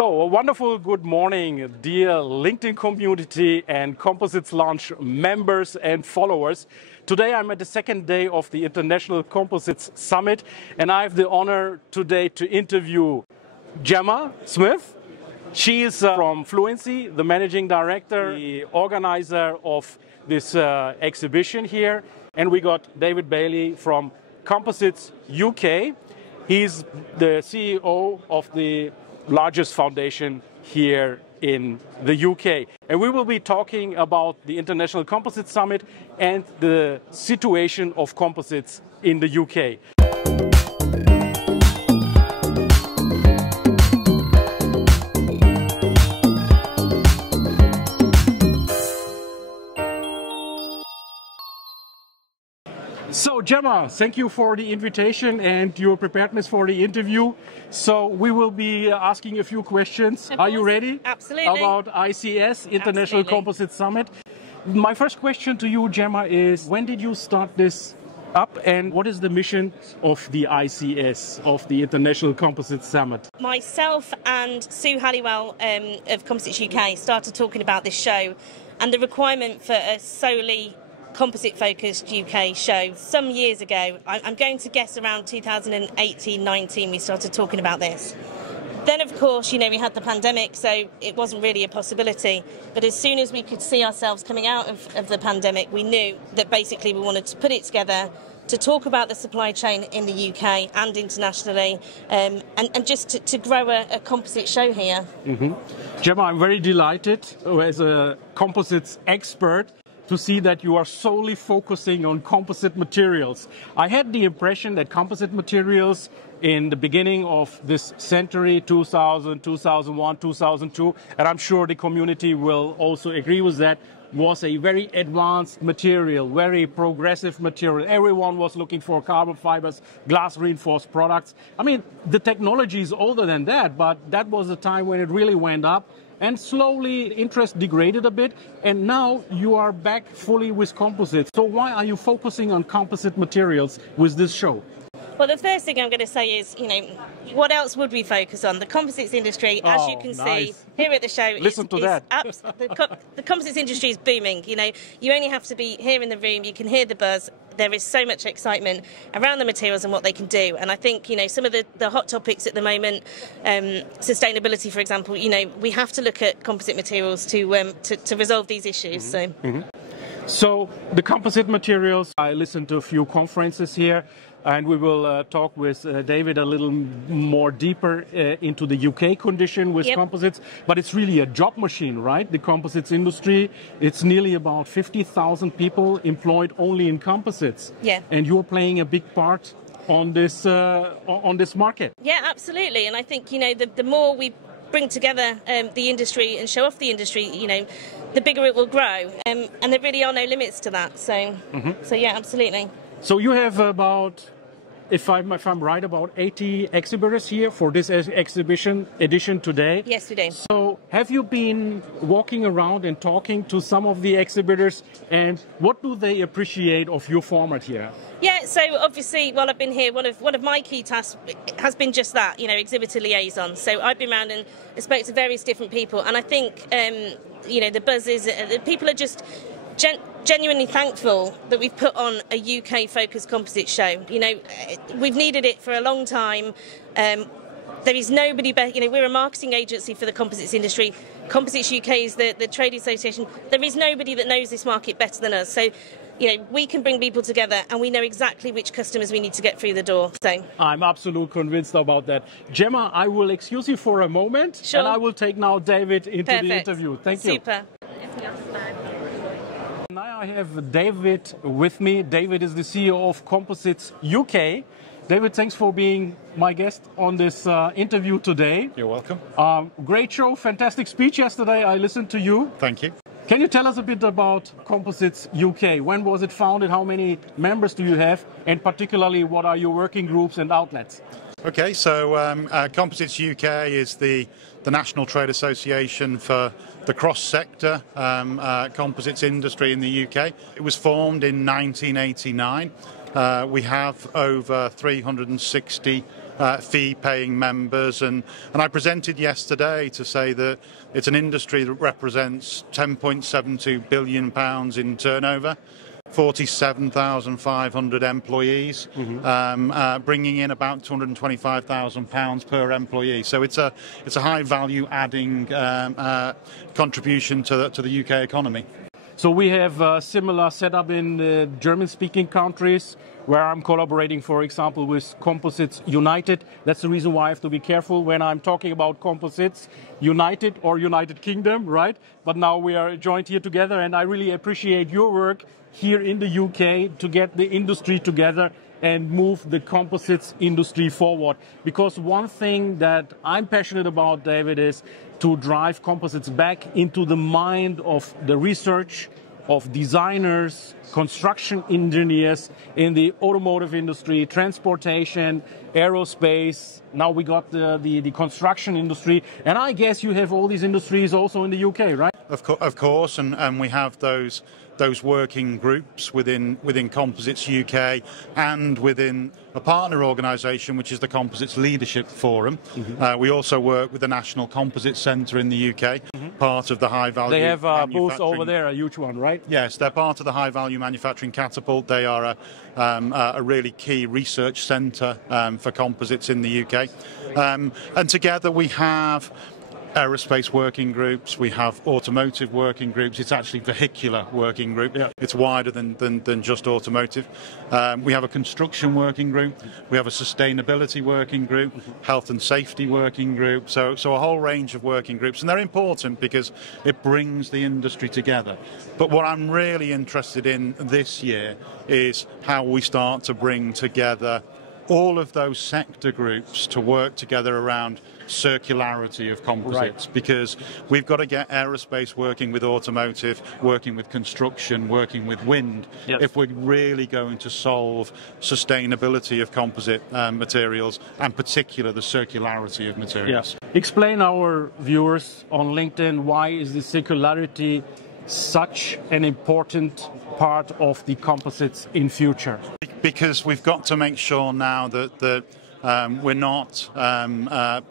So, a wonderful good morning, dear LinkedIn community and Composites Lounge members and followers. Today I'm at the second day of the International Composites Summit, and I have the honor today to interview Gemma Smith. She is from Fluency, the managing director, the organizer of this exhibition here. And we got David Bailey from Composites UK. He's the CEO of the largest foundation here in the UK. And we will be talking about the International Composites Summit and the situation of composites in the UK. So Gemma, thank you for the invitation and your preparedness for the interview. So we will be asking a few questions. Are you ready? Absolutely. About ICS, International Composites Summit. My first question to you, Gemma, is when did you start this up and what is the mission of the ICS, of the International Composites Summit? Myself and Sue Halliwell of Composites UK started talking about this show and the requirement for a solely composite-focused UK show some years ago. I'm going to guess around 2018-19 we started talking about this. Then, of course, we had the pandemic, so it wasn't really a possibility. But as soon as we could see ourselves coming out of the pandemic, we knew that basically we wanted to put it together to talk about the supply chain in the UK and internationally, and just to grow a composite show here. Gemma, I'm very delighted as a composites expert to see that you are solely focusing on composite materials. I had the impression that composite materials in the beginning of this century, 2000, 2001, 2002, and I'm sure the community will also agree with that, was a very advanced material, very progressive material. Everyone was looking for carbon fibers, glass reinforced products. I mean, the technology is older than that, but that was the time when it really went up. And slowly interest degraded a bit, and now you are back fully with composites. So why are you focusing on composite materials with this show? Well, the first thing I'm going to say is, what else would we focus on? The composites industry, as you can see here at the show, the composites industry is booming. You only have to be here in the room, you can hear the buzz. There is so much excitement around the materials and what they can do. And I think, some of the hot topics at the moment, sustainability, for example, we have to look at composite materials to resolve these issues. So the composite materials, I listened to a few conferences here, and we will talk with David a little more deeper into the UK condition with composites. But it's really a job machine, right? The composites industry, it's nearly about 50,000 people employed only in composites. Yeah. And you're playing a big part on this market. Yeah, absolutely. And I think, the more we bring together the industry and show off the industry, the bigger it will grow. And there really are no limits to that. So yeah, absolutely. So you have about, if I'm right, about 80 exhibitors here for this exhibition edition today. Yes, we do. So have you been walking around and talking to some of the exhibitors, and what do they appreciate of your format here? Yeah, so obviously, while I've been here, one of my key tasks has been just that, exhibitor liaison. So I've been around and spoke to various different people, and I think, the buzz is, people are just genuinely thankful that we've put on a UK-focused composite show. We've needed it for a long time. There is nobody better. We're a marketing agency for the composites industry. Composites UK is the trade association. There is nobody that knows this market better than us. So, we can bring people together, and we know exactly which customers we need to get through the door. So I'm absolutely convinced about that. Gemma, I will excuse you for a moment, sure, and I will take now David into the interview. Thank you. Super. Now I have David with me. David is the CEO of Composites UK. David, thanks for being my guest on this interview today. You're welcome. Great show, fantastic speech yesterday. I listened to you. Thank you. Can you tell us a bit about Composites UK? When was it founded? How many members do you have? And particularly, what are your working groups and outlets? Okay, so Composites UK is the national trade association for the cross-sector composites industry in the UK. It was formed in 1989. We have over 360 fee-paying members. And I presented yesterday to say that it's an industry that represents £10.72 billion in turnover, 47,500 employees, bringing in about £225,000 per employee. So it's a high value adding contribution to the UK economy. So we have a similar setup in the German-speaking countries, where I'm collaborating, for example, with Composites United. That's the reason why I have to be careful when I'm talking about Composites United or United Kingdom, right? But now we are joined here together, and I really appreciate your work here in the UK to get the industry together and move the composites industry forward. Because one thing that I'm passionate about, David, is to drive composites back into the mind of the research, of designers, construction engineers in the automotive industry, transportation, aerospace. Now we got the construction industry. And I guess you have all these industries also in the UK, right? Of course, and we have those working groups within Composites UK and within a partner organisation, which is the Composites Leadership Forum. We also work with the National Composites Centre in the UK, part of the high value. They have a booth over there, a huge one, right? Yes, they're part of the high value manufacturing catapult. They are a really key research centre for composites in the UK, and together we have aerospace working groups, we have automotive working groups. It's actually vehicular working group. Yeah. It's wider than just automotive. We have a construction working group. We have a sustainability working group, health and safety working group. So a whole range of working groups, and they're important because it brings the industry together. But what I'm really interested in this year is how we start to bring together all of those sector groups to work together around circularity of composites, because we've got to get aerospace working with automotive, working with construction, working with wind, if we're really going to solve sustainability of composite materials, and particular the circularity of materials. Explain our viewers on LinkedIn, why is the circularity such an important part of the composites in future? Because we've got to make sure now that we're not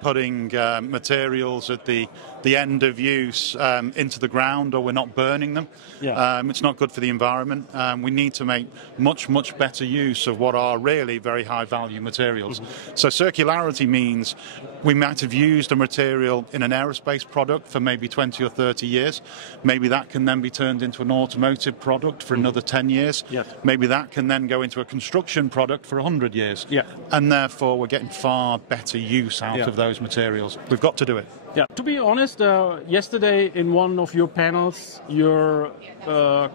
putting materials at the end of use into the ground, or we're not burning them. It's not good for the environment. We need to make much better use of what are really very high value materials. So circularity means we might have used a material in an aerospace product for maybe 20 or 30 years. Maybe that can then be turned into an automotive product for another 10 years. Maybe that can then go into a construction product for 100 years. And therefore we're getting far better use out of those materials. We've got to do it. To be honest, yesterday in one of your panels, your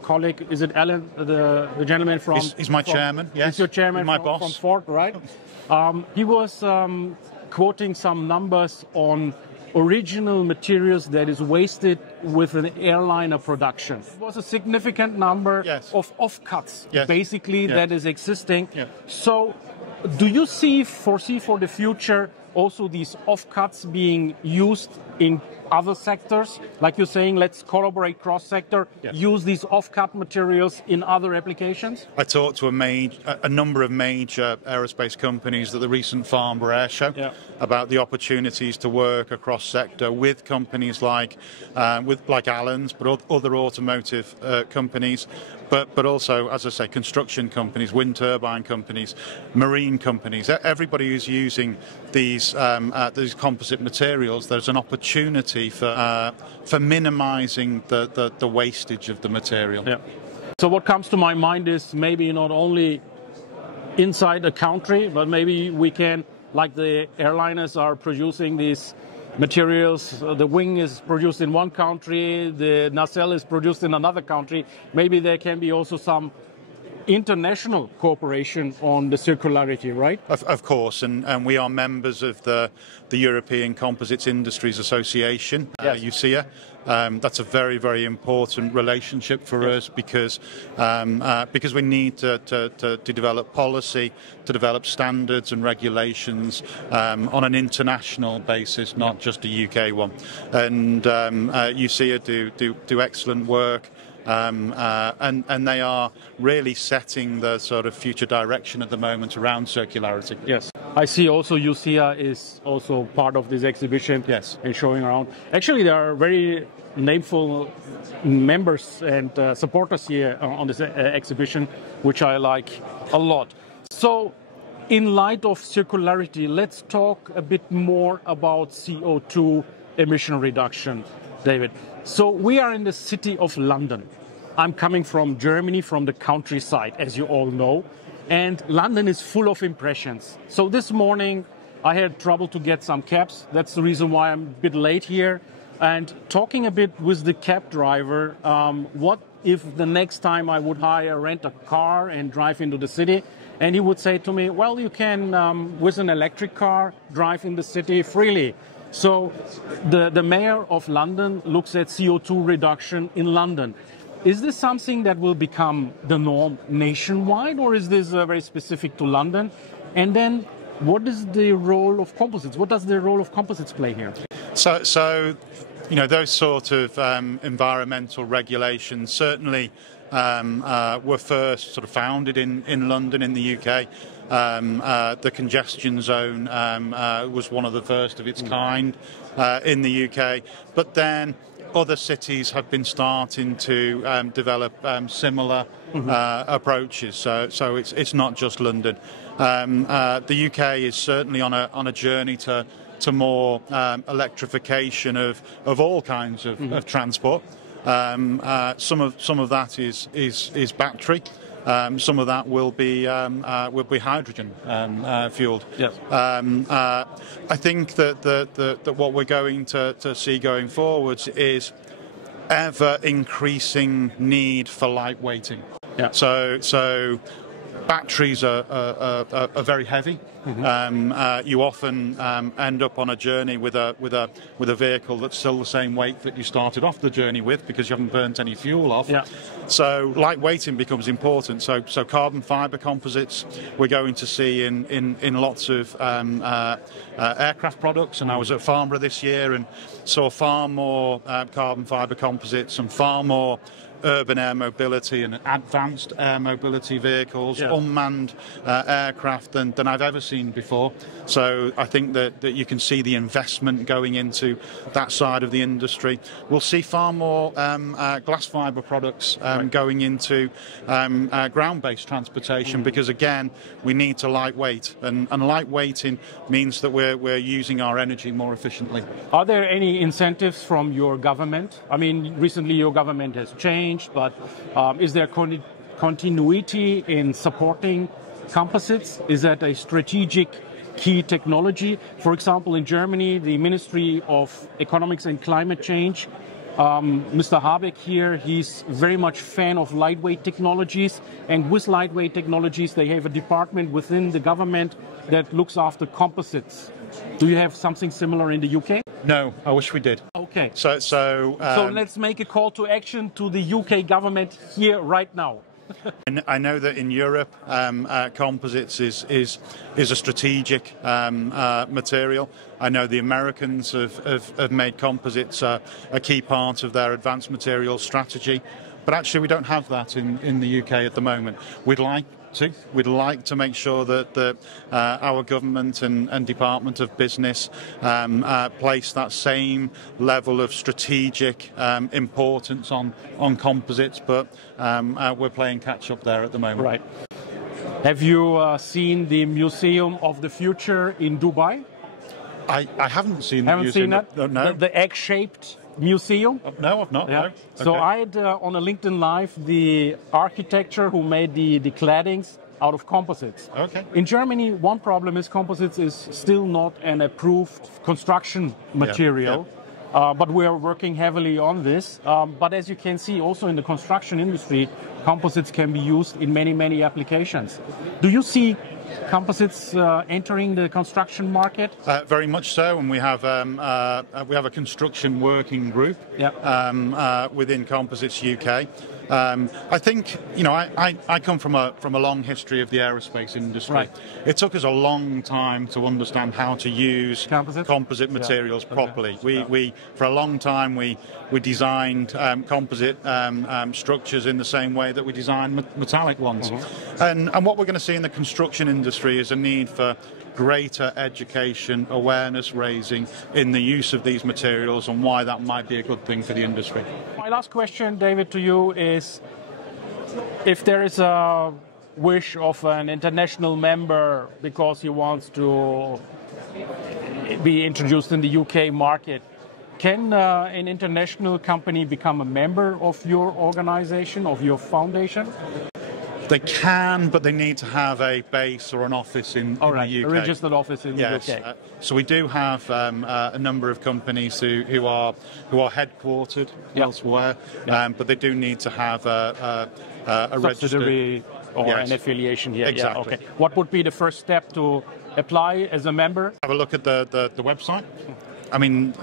colleague, is it Alan, the gentleman from... He's my chairman, yes. He's your chairman, my from, boss. From Ford, right? He was quoting some numbers on original materials that is wasted with an airliner production. It was a significant number of offcuts, basically, that is existing. So do you foresee for the future also these offcuts being used in other sectors? Like you're saying, let's collaborate cross-sector, use these offcut materials in other applications? I talked to a number of major aerospace companies at the recent Farnborough Air Show about the opportunities to work across sector with companies like Allen's, but other automotive companies, but also, as I say, construction companies, wind turbine companies, marine companies. Everybody who's using these composite materials, there's an opportunity for minimising the wastage of the material. So what comes to my mind is maybe not only inside a country, but maybe we can, like the airliners are producing these materials, the wing is produced in one country, the nacelle is produced in another country. Maybe there can be also some international cooperation on the circularity, right? Of course, and we are members of the European Composites Industries Association, UCIA. That's a very important relationship for us, because we need to develop policy, to develop standards and regulations on an international basis, not just a UK one. And UCIA do excellent work. And they are really setting the sort of future direction at the moment around circularity. I see also UCIA is also part of this exhibition. Yes. And showing around. Actually, there are very nameful members and supporters here on this exhibition, which I like a lot. So, in light of circularity, let's talk a bit more about CO2 emission reduction, David. So, we are in the city of London. I'm coming from Germany, from the countryside, as you all know. And London is full of impressions. So this morning I had trouble to get some cabs. That's the reason why I'm a bit late here. And talking a bit with the cab driver, what if the next time I would rent a car and drive into the city? And he would say to me, well, you can, with an electric car, drive in the city freely. So the mayor of London looks at CO2 reduction in London. Is this something that will become the norm nationwide, or is this very specific to London? And then what is the role of composites? What does the role of composites play here? So you know, those sort of environmental regulations certainly were first sort of founded in London, in the UK. The congestion zone was one of the first of its kind in the UK. But then other cities have been starting to develop similar approaches. So it's not just London. The UK is certainly on a journey to more electrification of all kinds of transport. Some of that is battery. Some of that will be hydrogen fueled. Yes. I think that what we're going to see going forwards is ever increasing need for lightweighting. Yeah. So batteries are very heavy. You often end up on a journey with a vehicle that's still the same weight that you started off the journey with, because you haven't burnt any fuel off. Yeah. So lightweighting becomes important. So carbon fibre composites we're going to see in lots of aircraft products. And I was at Farnborough this year and saw far more carbon fibre composites and far more urban air mobility and advanced air mobility vehicles, unmanned aircraft than I've ever seen before. So I think that you can see the investment going into that side of the industry. We'll see far more glass fibre products going into ground-based transportation, because again we need to lightweight, and lightweighting means that we're using our energy more efficiently. Are there any incentives from your government? I mean, recently your government has changed, but is there continuity in supporting composites? Is that a strategic key technology? For example, in Germany, the Ministry of Economics and Climate Change, Mr. Habeck here, he's very much fan of lightweight technologies, and with lightweight technologies they have a department within the government that looks after composites. Do you have something similar in the UK? No, I wish we did. Okay. So let's make a call to action to the UK government here right now. And I know that in Europe, composites is a strategic material. I know the Americans have made composites a key part of their advanced materials strategy, but actually we don't have that in the UK at the moment. We'd like to make sure that our government and Department of Business place that same level of strategic importance on composites, but we're playing catch up there at the moment. Right. Have you seen the Museum of the Future in Dubai? I haven't seen the museum. Haven't seen that? No. The egg-shaped museum? No, I've not. Yeah. No. Okay. So I had on a LinkedIn Live the architecture who made the claddings out of composites. Okay. In Germany, one problem is composites is still not an approved construction material. Yeah. But we are working heavily on this. But as you can see, also in the construction industry, composites can be used in many, many applications. Do you see composites entering the construction market? Very much so, and we have a construction working group within Composites UK. I think, you know, I come from a long history of the aerospace industry. Right. It took us a long time to understand how to use composite materials properly. We for a long time we designed composite structures in the same way that we design metallic ones. And what we're going to see in the construction industry is a need for greater education, awareness raising in the use of these materials and why that might be a good thing for the industry. My last question, David, to you is, if there is a wish of an international member because he wants to be introduced in the UK market, can an international company become a member of your organization, of your foundation? They can, but they need to have a base or an office in the UK. A registered office in the UK. So we do have a number of companies who are headquartered elsewhere, but they do need to have a subsidiary or an affiliation here. Exactly. Yeah, okay. What would be the first step to apply as a member? Have a look at the website. I mean,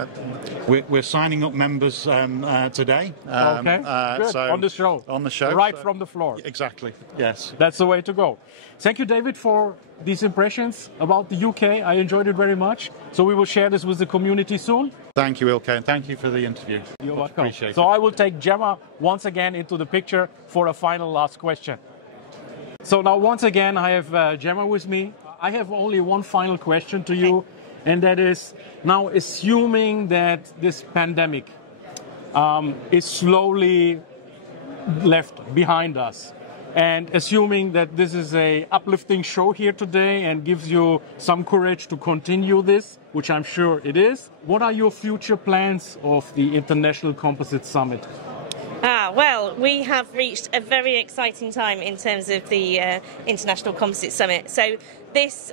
we're signing up members today. Good. So on the show. On the show. Right from the floor. Exactly. Yes. That's the way to go. Thank you, David, for these impressions about the UK. I enjoyed it very much. So we will share this with the community soon. Thank you, Ilkay, and thank you for the interview. You're welcome. Appreciate it. So I will take Gemma once again into the picture for a final last question. So now once again I have Gemma with me. I have only one final question to you. And that is, now assuming that this pandemic is slowly left behind us, and assuming that this is a uplifting show here today and gives you some courage to continue this, which I'm sure it is, what are your future plans of the International Composites Summit? Well, we have reached a very exciting time in terms of the International Composites Summit. So this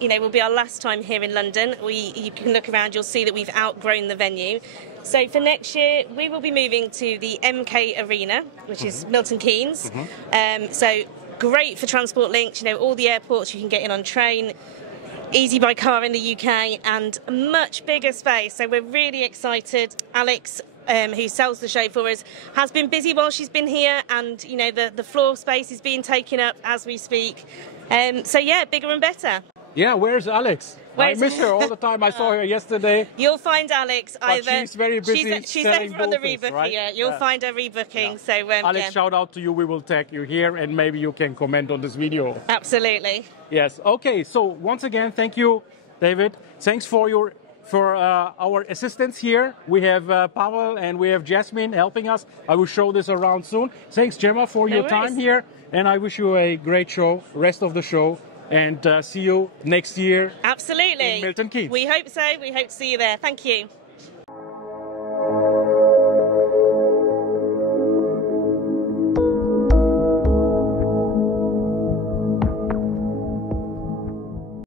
will be our last time here in London. You can look around, you'll see that we've outgrown the venue. So for next year, we will be moving to the MK Arena, which is Milton Keynes. So great for transport links, all the airports you can get in on train, easy by car in the UK, and a much bigger space. So we're really excited. Alex, who sells the show for us, has been busy while she's been here, and the floor space is being taken up as we speak. So yeah, bigger and better. Yeah, where's Alex? I miss her all the time. I saw her yesterday. You'll find Alex either. She's very busy. She's over on the rebooking. Right? Yeah, you'll find her rebooking. Yeah. So Alex, shout out to you. We will tag you here, and maybe you can comment on this video. Absolutely. Yes. Okay. So once again, thank you, David. Thanks for our assistants here. We have Pavel and we have Jasmine helping us. I will show this around soon. Thanks, Gemma, for your time here, and I wish you a great show. Rest of the show. And see you next year. Absolutely. In Milton Keynes. We hope so. We hope to see you there. Thank you.